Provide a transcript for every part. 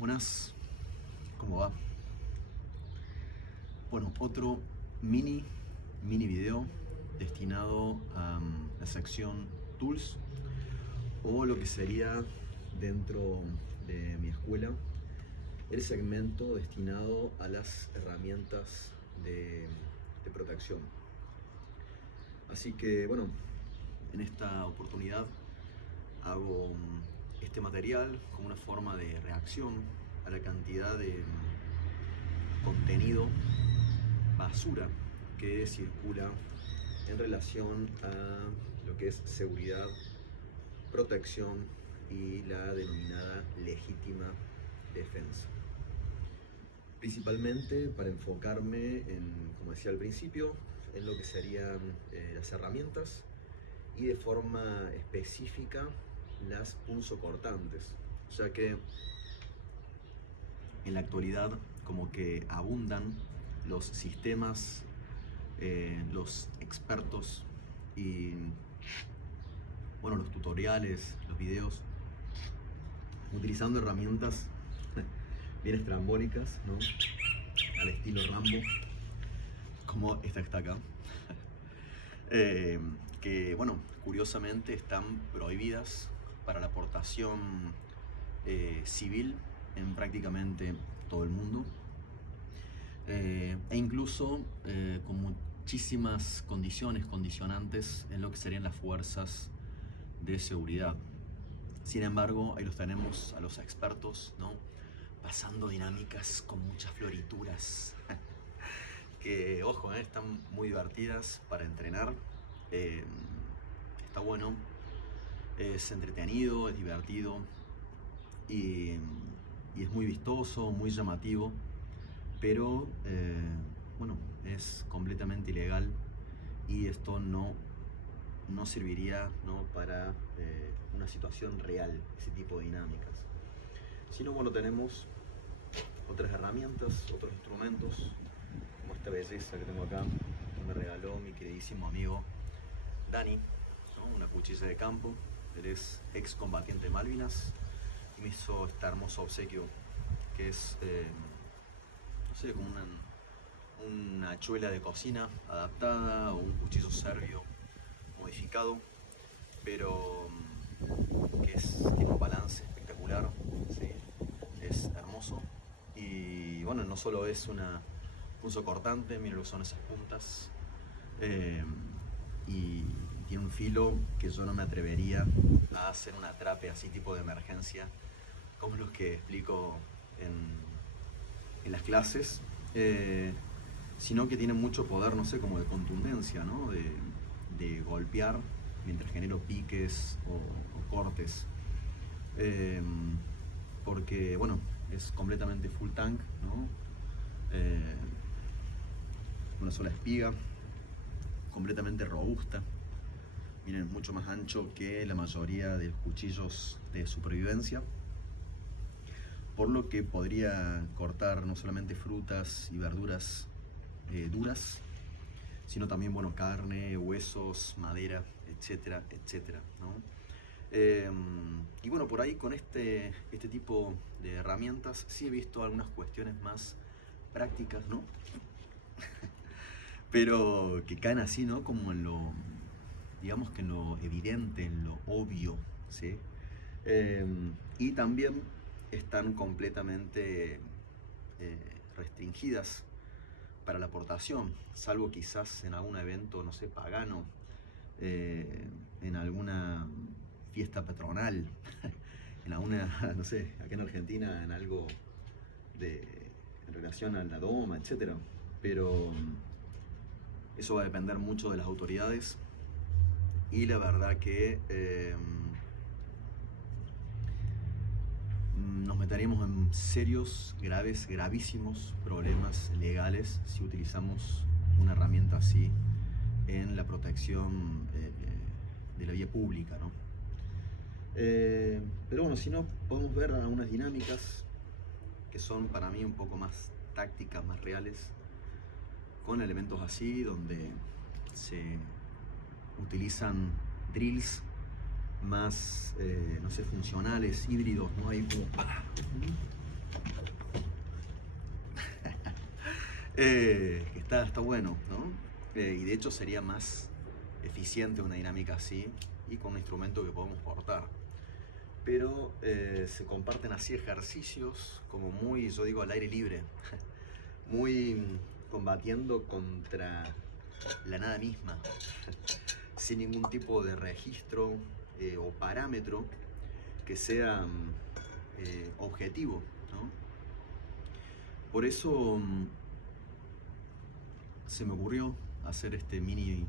Buenas, ¿cómo va? Bueno, otro mini video destinado a la sección Tools, o lo que sería dentro de mi escuela el segmento destinado a las herramientas de protección. Así que bueno, en esta oportunidad hago este material como una forma de reacción a la cantidad de contenido basura que circula en relación a lo que es seguridad, protección y la denominada legítima defensa. Principalmente para enfocarme en, como decía al principio, en lo que serían las herramientas y de forma específica las punzocortantes, ya que en la actualidad como que abundan los sistemas, los expertos y bueno, los tutoriales, los videos, utilizando herramientas bien estrambólicas, ¿no? Al estilo Rambo, como esta que está acá, que bueno, curiosamente están prohibidas para la aportación civil en prácticamente todo el mundo, e incluso con muchísimas condicionantes en lo que serían las fuerzas de seguridad. Sin embargo, ahí los tenemos a los expertos, ¿no? Pasando dinámicas con muchas florituras que, ojo, están muy divertidas para entrenar. Está bueno, es entretenido, es divertido y es muy vistoso, muy llamativo, pero bueno, es completamente ilegal y esto no serviría, ¿no? Para una situación real, ese tipo de dinámicas. Sino, bueno, tenemos otras herramientas, otros instrumentos, como esta belleza que tengo acá, que me regaló mi queridísimo amigo Dani, ¿no? Una cuchilla de campo. Él es ex combatiente de Malvinas y me hizo este hermoso obsequio, que es, no sé, como una hachuela de cocina adaptada o un cuchillo serbio modificado, pero que tiene un balance espectacular, ¿sí? Es hermoso y bueno, no solo es un punzocortante, miren lo que son esas puntas, y tiene un filo que yo no me atrevería a hacer un atrape así tipo de emergencia como los que explico en las clases, sino que tiene mucho poder, no sé, como de contundencia, ¿no? De golpear mientras genero piques o cortes, porque bueno, es completamente full tank, ¿no? Una sola espiga, completamente robusta. Miren, mucho más ancho que la mayoría de los cuchillos de supervivencia, por lo que podría cortar no solamente frutas y verduras duras, sino también, bueno, carne, huesos, madera, etcétera, etcétera, ¿no? Y bueno, por ahí con este tipo de herramientas sí he visto algunas cuestiones más prácticas, ¿no? Pero que caen así, ¿no? Como en lo, digamos que en lo evidente, en lo obvio, ¿sí? Y también están completamente restringidas para la aportación, salvo quizás en algún evento, no sé, pagano, en alguna fiesta patronal, en alguna, no sé, acá en Argentina, en algo en relación a la doma, etcétera. Pero eso va a depender mucho de las autoridades y la verdad que nos meteríamos en serios, gravísimos problemas legales si utilizamos una herramienta así en la protección de la vía pública, ¿no? Pero bueno, si no, podemos ver algunas dinámicas que son para mí un poco más tácticas, más reales, con elementos así, donde se utilizan drills más, no sé, funcionales, híbridos, ¿no? Hay como Está bueno, ¿no? Y de hecho sería más eficiente una dinámica así y con un instrumento que podemos portar. Pero se comparten así ejercicios como muy, yo digo, al aire libre, muy combatiendo contra la nada misma, sin ningún tipo de registro o parámetro que sea objetivo, ¿no? Por eso se me ocurrió hacer este mini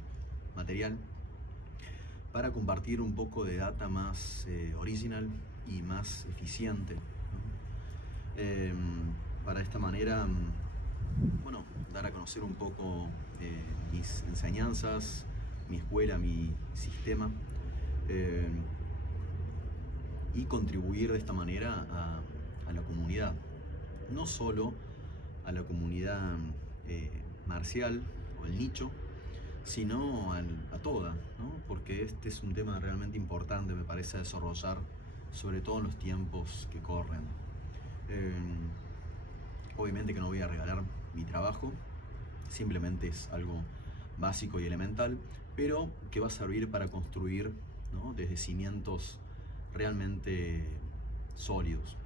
material para compartir un poco de data más original y más eficiente, ¿no? Para esta manera, bueno, dar a conocer un poco mis enseñanzas, mi escuela, mi sistema, eh, y contribuir de esta manera a la comunidad, no solo a la comunidad marcial o el nicho, sino a toda, ¿no? Porque este es un tema realmente importante, me parece, desarrollar, sobre todo en los tiempos que corren. Eh, Obviamente que no voy a regalar mi trabajo, simplemente es algo básico y elemental, pero que va a servir para construir, ¿no? Desde cimientos realmente sólidos.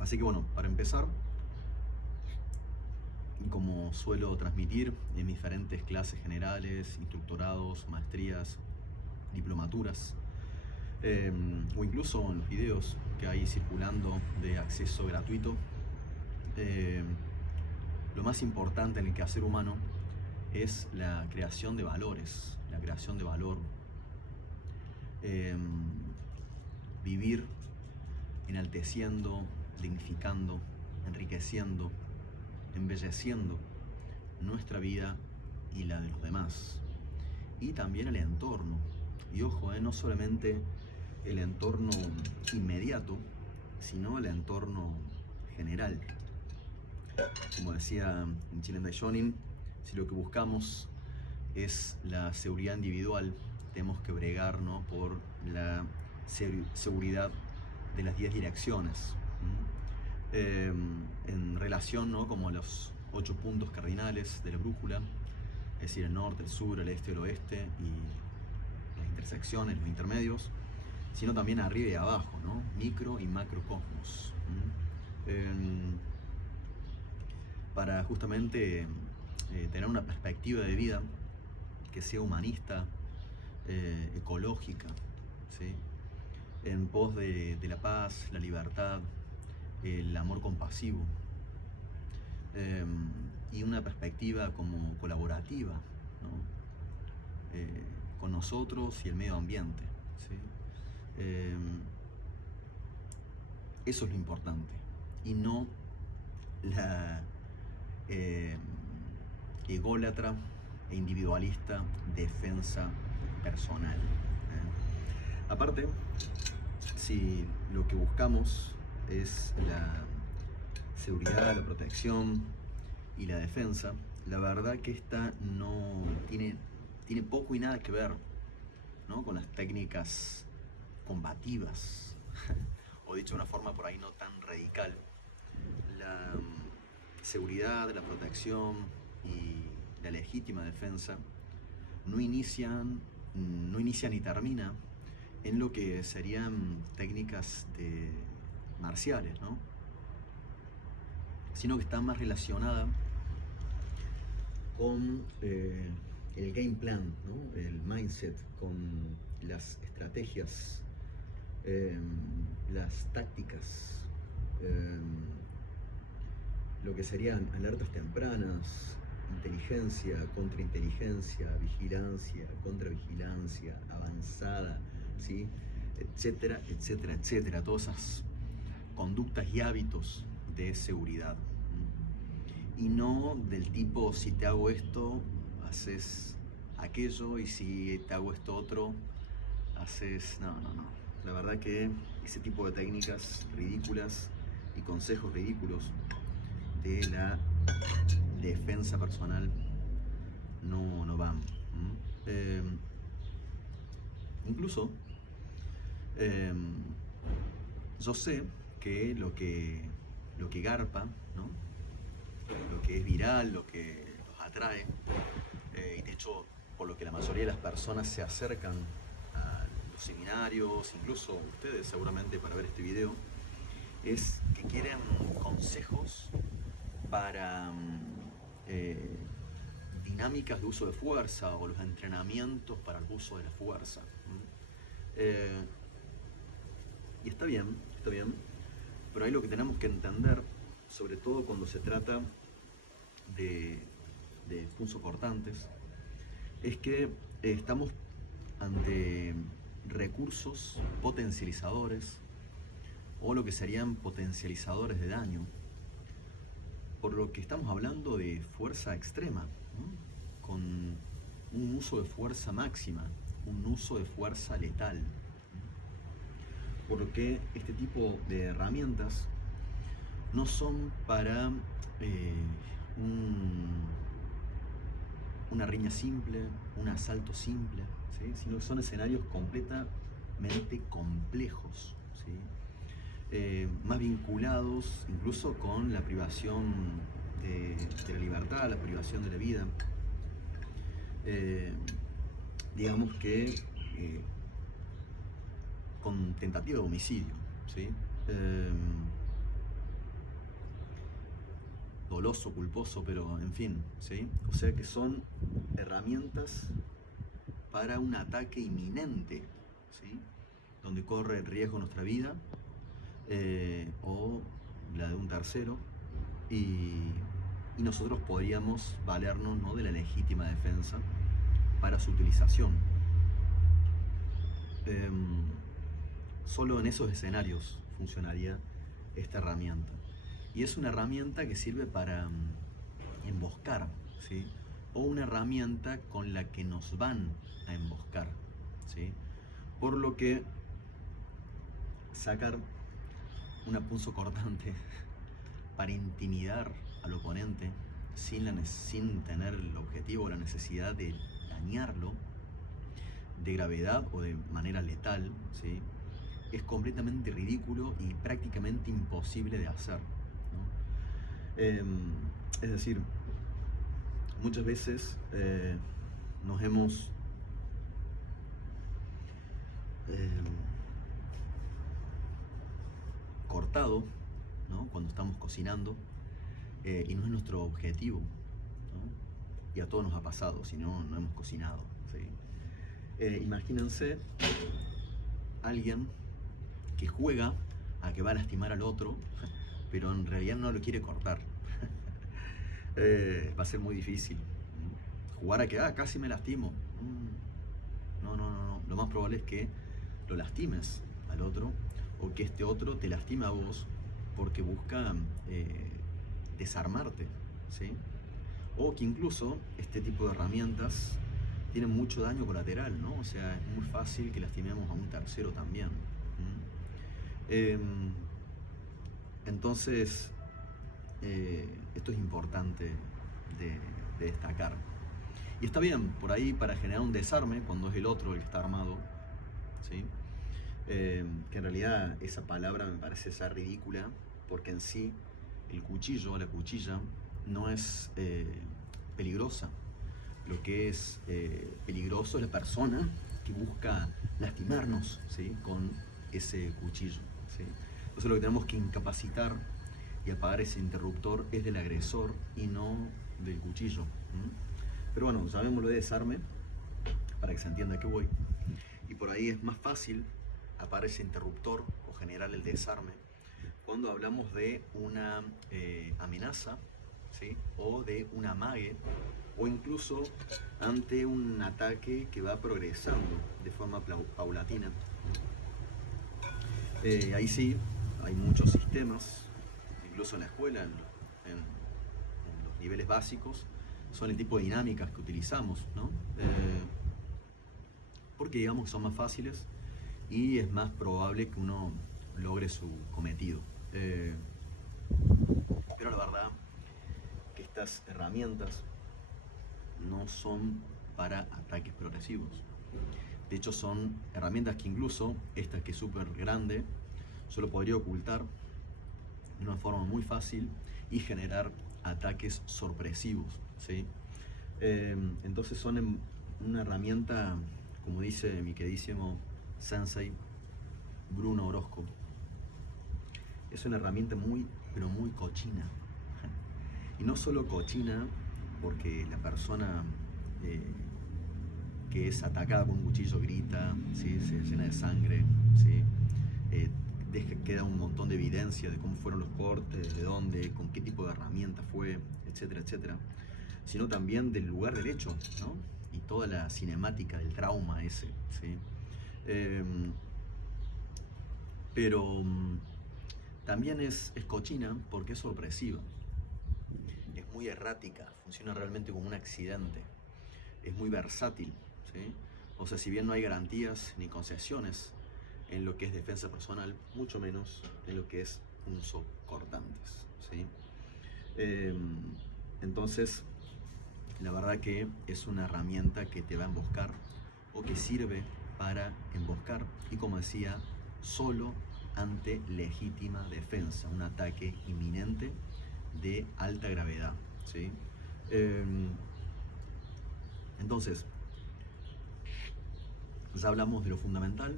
Así que bueno, para empezar, como suelo transmitir en mis diferentes clases generales, instructorados, maestrías, diplomaturas, o incluso en los videos que hay circulando de acceso gratuito, eh, lo más importante en el quehacer humano es la creación de valores, la creación de valor. Eh, Vivir enalteciendo, dignificando, enriqueciendo, embelleciendo nuestra vida y la de los demás. Y también el entorno. Y ojo, no solamente el entorno inmediato, sino el entorno general. Como decía Nichiren Daishonin, si lo que buscamos es la seguridad individual, tenemos que bregar, ¿no? Por la seguridad de las 10 direcciones. En relación, ¿no? Como a los 8 puntos cardinales de la brújula, es decir, el norte, el sur, el este, el oeste y las intersecciones, los intermedios, sino también arriba y abajo, ¿no? Micro y macrocosmos. Para justamente tener una perspectiva de vida que sea humanista, ecológica, ¿sí? En pos de la paz, la libertad, el amor compasivo, y una perspectiva como colaborativa, ¿no? Con nosotros y el medio ambiente, ¿sí? Eso es lo importante, y no la ególatra e individualista defensa personal. Aparte, si lo que buscamos es la seguridad, la protección y la defensa, la verdad que esta no tiene poco y nada que ver, ¿no? Con las técnicas combativas, o dicho de una forma por ahí no tan radical. La seguridad, la protección y la legítima defensa no inicia ni termina en lo que serían técnicas marciales, ¿no? Sino que está más relacionada con el game plan, ¿no? El mindset, con las estrategias, las tácticas, lo que serían alertas tempranas, inteligencia, contrainteligencia, vigilancia, contravigilancia, avanzada, ¿sí? Etcétera, etcétera, etcétera. Todas esas conductas y hábitos de seguridad. Y no del tipo, si te hago esto, haces aquello, y si te hago esto otro, haces... No. La verdad que ese tipo de técnicas ridículas y consejos ridículos de la defensa personal no van. Incluso yo sé que lo que garpa, ¿no? lo que es viral, lo que los atrae. Y de hecho, por lo que la mayoría de las personas se acercan a los seminarios, incluso ustedes seguramente para ver este video, es que quieren consejos para dinámicas de uso de fuerza o los entrenamientos para el uso de la fuerza. Eh, y está bien, pero ahí lo que tenemos que entender, sobre todo cuando se trata de, de punzocortantes, es que estamos ante recursos potencializadores o lo que serían potencializadores de daño, por lo que estamos hablando de fuerza extrema, ¿no? Con un uso de fuerza máxima, un uso de fuerza letal. Por lo que este tipo de herramientas no son para una riña simple, un asalto simple, ¿sí? Sino que son escenarios completamente complejos, ¿sí? Más vinculados incluso con la privación de la libertad, la privación de la vida. Digamos que con tentativa de homicidio, ¿sí? Doloso, culposo, pero en fin, ¿sí? O sea que son herramientas para un ataque inminente, ¿sí? Donde corre el riesgo nuestra vida o la de un tercero, y nosotros podríamos valernos, ¿no?, de la legítima defensa para su utilización. Solo en esos escenarios funcionaría esta herramienta. Y es una herramienta que sirve para emboscar, ¿sí? O una herramienta con la que nos van a emboscar, ¿sí? Por lo que sacar una punzocortante para intimidar al oponente sin tener el objetivo o la necesidad de dañarlo de gravedad o de manera letal, ¿sí?, es completamente ridículo y prácticamente imposible de hacer, ¿no? Es decir, muchas veces nos hemos cortado, ¿no?, cuando estamos cocinando, y no es nuestro objetivo, ¿no? Y a todos nos ha pasado, si no, no hemos cocinado, ¿sí? Imagínense alguien que juega a que va a lastimar al otro, pero en realidad no lo quiere cortar. Va a ser muy difícil. Jugar a que, casi me lastimo. No. Lo más probable es que lo lastimes al otro, o que este otro te lastime a vos porque busca desarmarte, ¿sí? O que incluso este tipo de herramientas tienen mucho daño colateral, ¿no? O sea, es muy fácil que lastimemos a un tercero también. Entonces, esto es importante de destacar. Y está bien, por ahí, para generar un desarme, cuando es el otro el que está armado, ¿sí? Que en realidad esa palabra me parece ser ridícula, porque en sí el cuchillo o la cuchilla no es peligrosa. Lo que es peligroso es la persona que busca lastimarnos, ¿sí?, con ese cuchillo, ¿sí? Entonces lo que tenemos que incapacitar y apagar ese interruptor es del agresor y no del cuchillo. Pero bueno, llamémoslo de desarme para que se entienda a qué voy. Y por ahí es más fácil apagar ese interruptor o generar el desarme cuando hablamos de una amenaza, ¿sí?, o de un amague, o incluso ante un ataque que va progresando de forma paulatina. Ahí sí, hay muchos sistemas, incluso en la escuela, en los niveles básicos, son el tipo de dinámicas que utilizamos, ¿no? Porque digamos que son más fáciles y es más probable que uno logre su cometido. Pero la verdad que estas herramientas no son para ataques progresivos. De hecho, son herramientas que incluso, esta que es súper grande, yo lo podría ocultar de una forma muy fácil y generar ataques sorpresivos, ¿sí? Entonces son una herramienta, como dice mi queridísimo sensei Bruno Orozco, es una herramienta muy, pero muy cochina. Y no solo cochina porque la persona que es atacada con un cuchillo grita, ¿sí? Se llena de sangre, ¿sí? Queda un montón de evidencia de cómo fueron los cortes, de dónde, con qué tipo de herramienta fue, etcétera, etcétera, sino también del lugar del hecho, ¿no? Y toda la cinemática del trauma ese, ¿sí? Eh, pero también es cochina porque es sorpresiva, es muy errática, funciona realmente como un accidente, es muy versátil, ¿sí? O sea, si bien no hay garantías ni concesiones en lo que es defensa personal, mucho menos en lo que es punzocortantes, ¿sí? Entonces, la verdad que es una herramienta que te va a emboscar o que sirve para emboscar y, como decía, solo ante legítima defensa, un ataque inminente de alta gravedad, ¿sí? Entonces, ya hablamos de lo fundamental,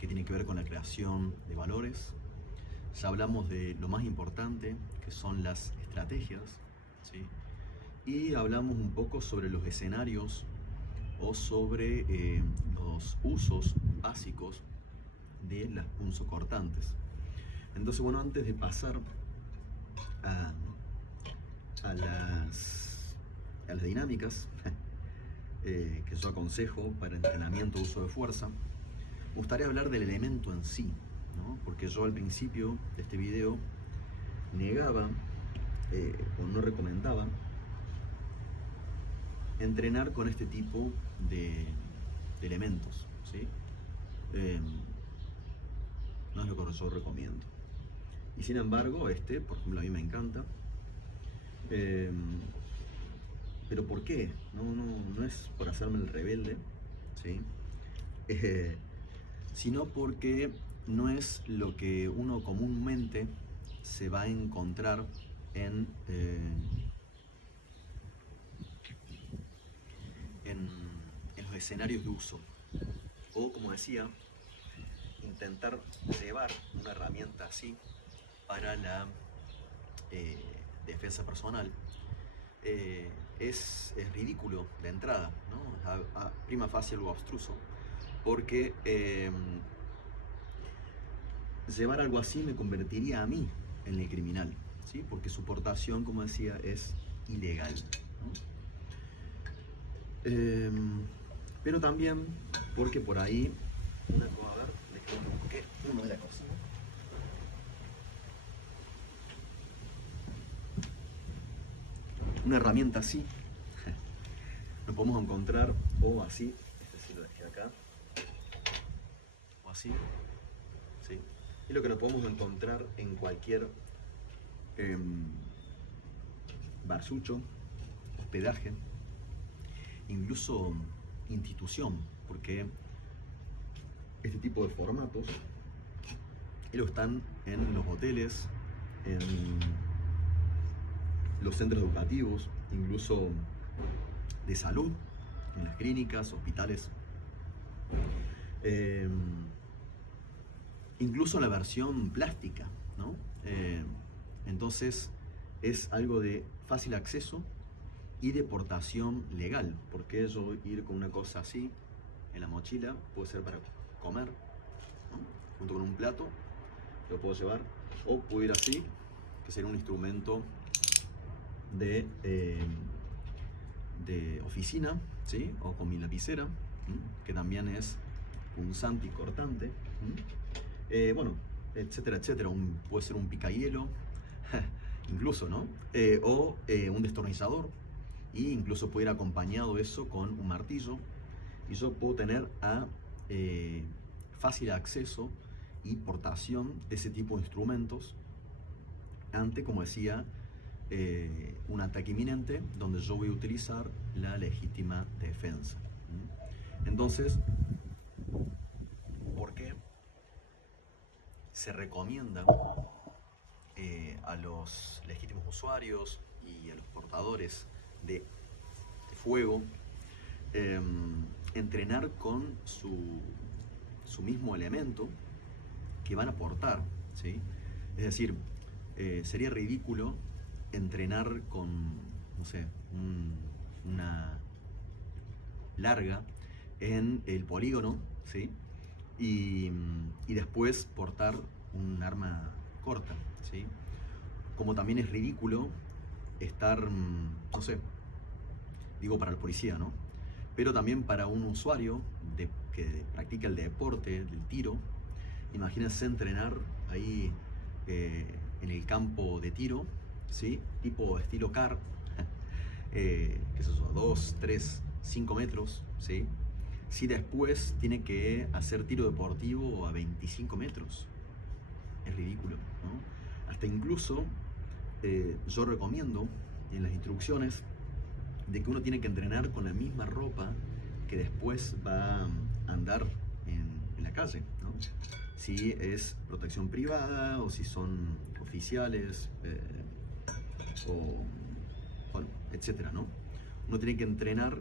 que tiene que ver con la creación de valores. Ya hablamos de lo más importante, que son las estrategias, ¿sí? Y hablamos un poco sobre los escenarios o sobre los usos básicos de las punzocortantes. Entonces, bueno, antes de pasar a, a las dinámicas que yo aconsejo para entrenamiento de uso de fuerza, me gustaría hablar del elemento en sí, ¿no? Porque yo al principio de este video negaba o no recomendaba entrenar con este tipo de elementos, ¿sí? No es lo que yo recomiendo. Y sin embargo, por ejemplo, a mí me encanta. Pero ¿por qué? No es por hacerme el rebelde, ¿sí? Sino porque no es lo que uno comúnmente se va a encontrar en, en, en los escenarios de uso. O, como decía, intentar llevar una herramienta así para la defensa personal es ridículo de entrada, ¿no? A prima facie algo abstruso, porque llevar algo así me convertiría a mí en el criminal, ¿sí? Porque su portación, como decía, es ilegal, ¿no? Pero también porque por ahí una cosa, a ver, déjame que busque una de las cosas. Una herramienta así nos podemos encontrar o así, este sí lo dejé acá, o así, ¿sí? Y lo que nos podemos encontrar en cualquier barsucho, hospedaje, incluso institución, porque este tipo de formatos están en los hoteles, en los centros educativos, incluso de salud, en las clínicas, hospitales, incluso en la versión plástica, ¿no? Entonces es algo de fácil acceso y de portación legal, porque yo ir con una cosa así en la mochila puede ser para comer, ¿no? Junto con un plato lo puedo llevar, o puedo ir así, que sería un instrumento de oficina, ¿sí? O con mi lapicera, ¿m? Que también es punzante y cortante, bueno, etcétera, etcétera. Puede ser un picahielo, incluso, ¿no? O un destornillador, y incluso puede ir acompañado eso con un martillo, y yo puedo tener fácil acceso y portación de ese tipo de instrumentos ante, como decía, un ataque inminente donde yo voy a utilizar la legítima defensa. Entonces, ¿por qué se recomienda a los legítimos usuarios y a los portadores de fuego entrenar con su mismo elemento que van a portar, ¿sí? Es decir, sería ridículo entrenar con, no sé, una larga en el polígono, ¿sí? Y después portar un arma corta, ¿sí? Como también es ridículo estar, no sé, digo para el policía, ¿no? Pero también para un usuario que practica el deporte del tiro. Imagínense entrenar ahí en el campo de tiro, ¿sí? Tipo estilo CAR, que es eso, 2, 3, 5 metros, ¿sí? Si después tiene que hacer tiro deportivo a 25 metros. Es ridículo, ¿no? Hasta incluso yo recomiendo en las instrucciones de que uno tiene que entrenar con la misma ropa que después va a andar en la calle, ¿no? Si es protección privada o si son oficiales o bueno, etcétera, ¿no? Uno tiene que entrenar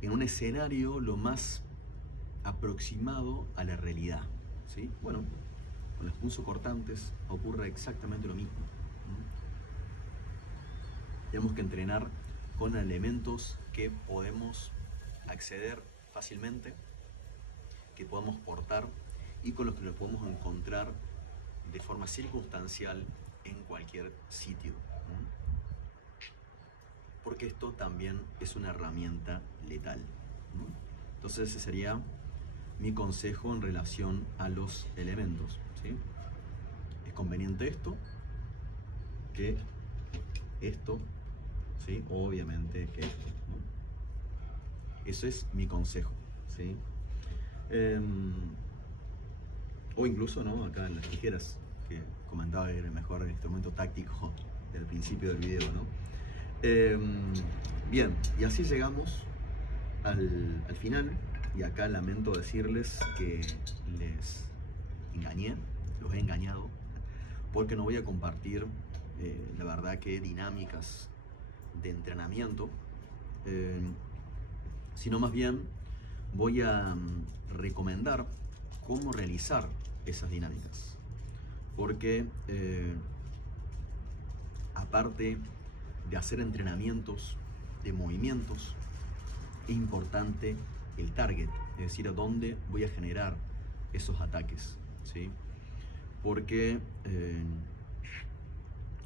en un escenario lo más aproximado a la realidad, ¿sí? Bueno, con los punzocortantes ocurre exactamente lo mismo, ¿no? Tenemos que entrenar con elementos que podemos acceder fácilmente, que podemos portar y con los que nos podemos encontrar de forma circunstancial en cualquier sitio, ¿no? Porque esto también es una herramienta letal, ¿no? Entonces ese sería mi consejo en relación a los elementos, ¿sí? Es conveniente esto, que esto, ¿sí? Obviamente que esto, ¿no? Eso es mi consejo, ¿sí? O incluso, ¿no? Acá en las tijeras, que comentaba que era el mejor instrumento táctico del principio del video, ¿no? Bien, y así llegamos al final, y acá lamento decirles que les engañé, los he engañado, porque no voy a compartir, la verdad, que dinámicas de entrenamiento, sino más bien voy a recomendar cómo realizar esas dinámicas, porque aparte de hacer entrenamientos de movimientos, es importante el target, es decir, a dónde voy a generar esos ataques, ¿sí? Porque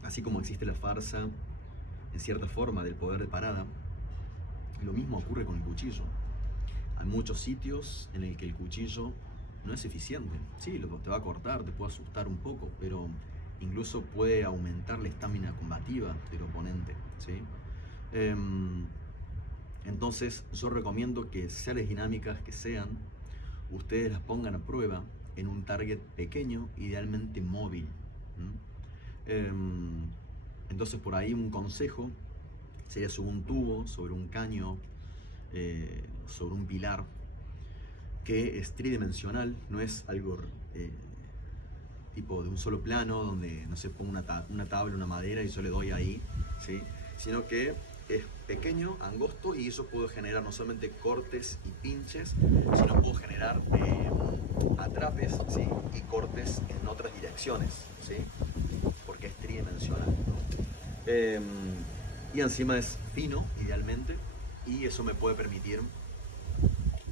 así como existe la farsa, en cierta forma, del poder de parada, lo mismo ocurre con el cuchillo. Hay muchos sitios en el que el cuchillo no es eficiente. Sí, te va a cortar, te puede asustar un poco, pero incluso puede aumentar la estamina combativa del oponente, ¿sí? Entonces yo recomiendo que sean las dinámicas que sean, ustedes las pongan a prueba en un target pequeño, idealmente móvil. Entonces por ahí un consejo sería sobre un tubo, sobre un caño, sobre un pilar, que es tridimensional, no es algo tipo de un solo plano donde no se ponga una tabla, una madera y yo le doy ahí, ¿sí? Sino que es pequeño, angosto, y eso puedo generar no solamente cortes y pinches, sino puedo generar atrapes, ¿sí? Y cortes en otras direcciones, ¿sí? Porque es tridimensional, ¿no? Y encima es fino, idealmente, y eso me puede permitir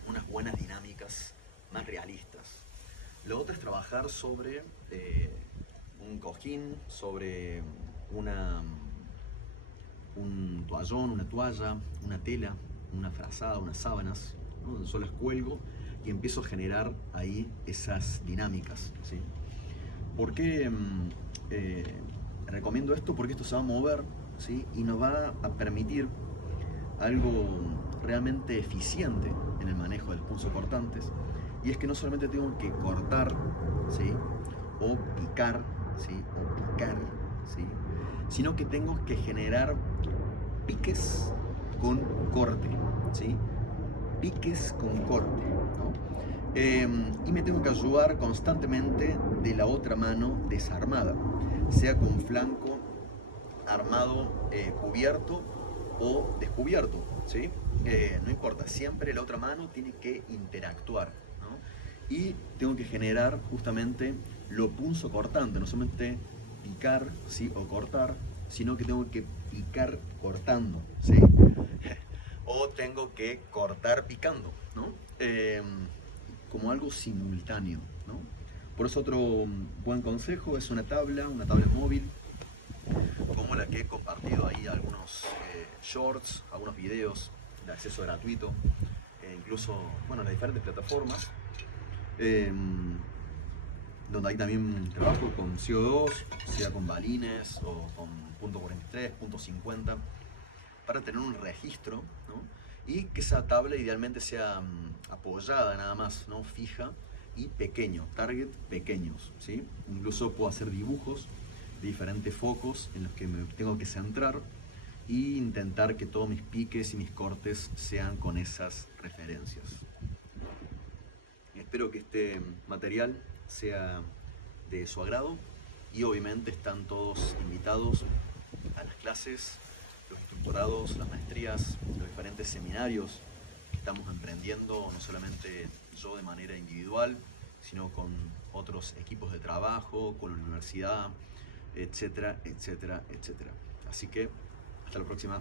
unas buenas dinámicas más realistas. Lo otro es trabajar sobre un cojín, sobre un toallón, una toalla, una tela, una frazada, unas sábanas, ¿no? Donde yo las cuelgo y empiezo a generar ahí esas dinámicas, ¿sí? ¿Por qué recomiendo esto? Porque esto se va a mover, ¿sí? Y nos va a permitir algo realmente eficiente en el manejo de los punzocortantes, y es que no solamente tengo que cortar, ¿sí? O picar, ¿sí? O picar, ¿sí? Sino que tengo que generar piques con corte, ¿sí? Piques con corte, ¿no? Y me tengo que ayudar constantemente de la otra mano desarmada. sea con flanco armado, cubierto o descubierto, ¿sí? No importa, siempre la otra mano tiene que interactuar, ¿no? Y tengo que generar justamente lo punzo cortante, no solamente picar, ¿sí? O cortar, sino que tengo que picar cortando, ¿sí? O tengo que cortar picando, ¿no? Como algo simultáneo, ¿no? Por eso otro buen consejo es una tablet móvil, como la que he compartido ahí algunos shorts, algunos videos de acceso gratuito, incluso, bueno, las diferentes plataformas, eh, donde ahí también trabajo con CO2, sea con balines o con .43, .50, para tener un registro, ¿no? Y que esa tabla idealmente sea apoyada nada más, ¿no? Fija y pequeño, target pequeños, ¿sí? Incluso puedo hacer dibujos de diferentes focos en los que me tengo que centrar e intentar que todos mis piques y mis cortes sean con esas referencias. Espero que este material sea de su agrado y obviamente están todos invitados a las clases, los instructorados, las maestrías, los diferentes seminarios que estamos emprendiendo, no solamente yo de manera individual, sino con otros equipos de trabajo, con la universidad, etcétera, etcétera, etcétera. Así que, hasta la próxima.